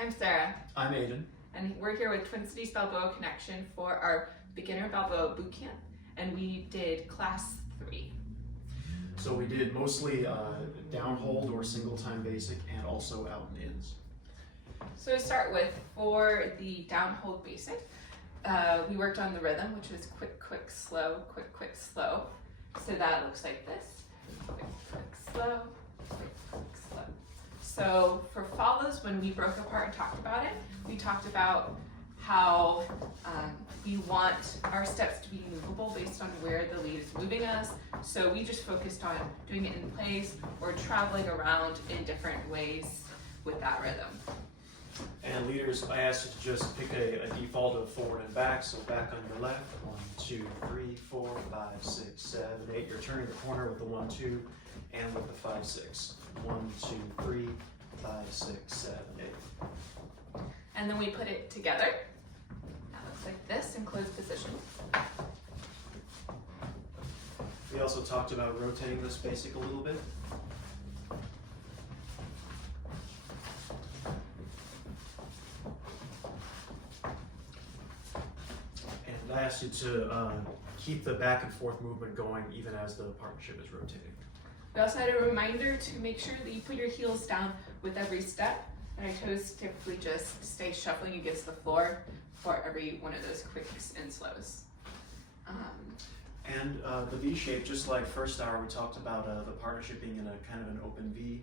I'm Sarah. I'm Aiden. And we're here with Twin Cities Balboa Connection for our Beginner Balboa Bootcamp, and we did class 3. So we did mostly down hold or single time basic and also out and ins. So to start with, for the down hold basic, we worked on the rhythm, which was quick, quick, slow, quick, quick, slow. So that looks like this. Quick, quick, slow, quick, quick, slow. So for follows, when we broke apart and talked about it, we talked about how we want our steps to be movable based on where the lead is moving us. So we just focused on doing it in place or traveling around in different ways with that rhythm. And leaders, I asked you to just pick a default of forward and back. So back on your left, 1, 2, 3, 4, 5, 6, 7, 8. You're turning the corner with the 1, 2, and with the 5, 6. 1, 2, 3, 5, 6, 7, 8. And then we put it together. That looks like this in closed position. We also talked about rotating this basic a little bit. And I asked you to keep the back and forth movement going even as the partnership is rotating. We also had a reminder to make sure that you put your heels down with every step. And our toes typically just stay shuffling against the floor for every one of those quicks and slows. And the V shape, just like first hour, we talked about the partnership being in a kind of an open V.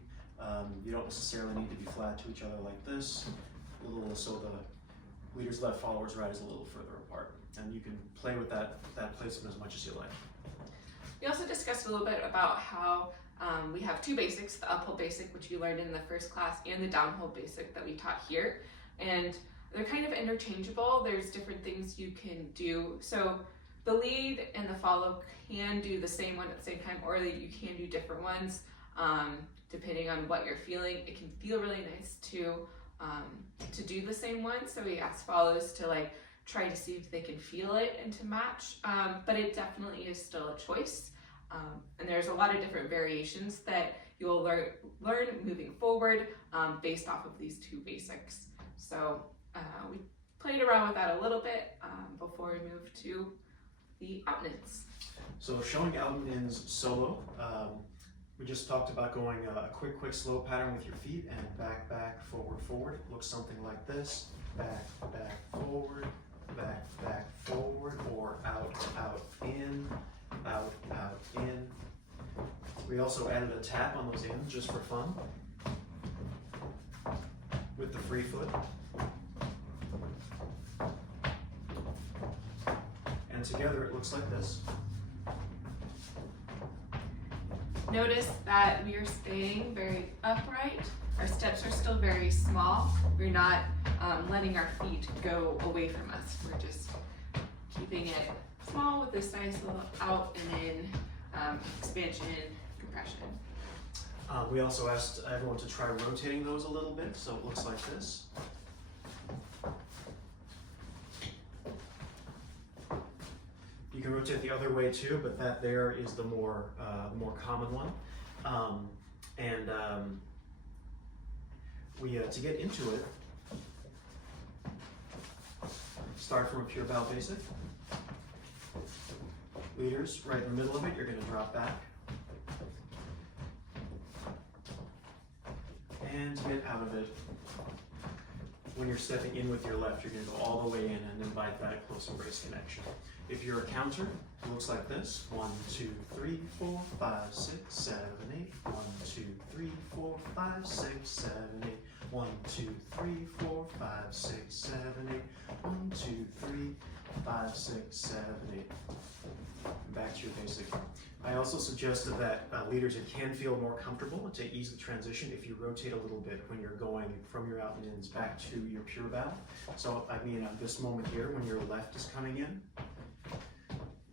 You don't necessarily need to be flat to each other like this. So the leader's left, follower's right is a little further apart. And you can play with that placement as much as you like. We also discussed a little bit about how we have 2 basics, the uphold basic, which you learned in the first class, and the downhold basic that we taught here. And they're kind of interchangeable. There's different things you can do. So the lead and the follow can do the same one at the same time, or you can do different ones depending on what you're feeling. It can feel really nice to do the same one. So we ask follows to try to see if they can feel it and to match, but it definitely is still a choice. And there's a lot of different variations that you'll learn moving forward based off of these 2 basics. So we played around with that a little bit before we moved to the out and ins. So showing out and ins solo, we just talked about going a quick, quick, slow pattern with your feet and back, back, forward, forward. It looks something like this: back, back, forward, back, back, forward, or out, out, in, out, out, in. We also added a tap on those ins just for fun with the free foot. And together it looks like this. Notice that we are staying very upright. Our steps are still very small. We're not letting our feet go away from us. We're just keeping it small with this nice little out and in expansion, compression. We also asked everyone to try rotating those a little bit, so it looks like this. You can rotate the other way too, but that there is the more common one. To get into it, start from a pure bow basic. Leaders, right in the middle of it, you're going to drop back. And to get out of it, when you're stepping in with your left, you're going to go all the way in and invite that close embrace connection. If you're a counter, it looks like this: 1, 2, 3, 4, 5, 6, 7, 8. 1, 2, 3, 4, 5, 6, 7, 8. 1, 2, 3, 4, 5, 6, 7, 8. 1, 2, 3, 5, 6, 7, 8. Back to your basic. I also suggested that leaders, it can feel more comfortable to ease the transition if you rotate a little bit when you're going from your out and ins back to your pure bow. So I mean at this moment here, when your left is coming in,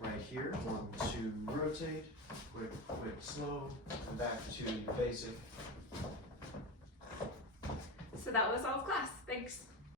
right here, 1, 2, rotate, quick, quick, slow, and back to your basic. So that was all class. Thanks.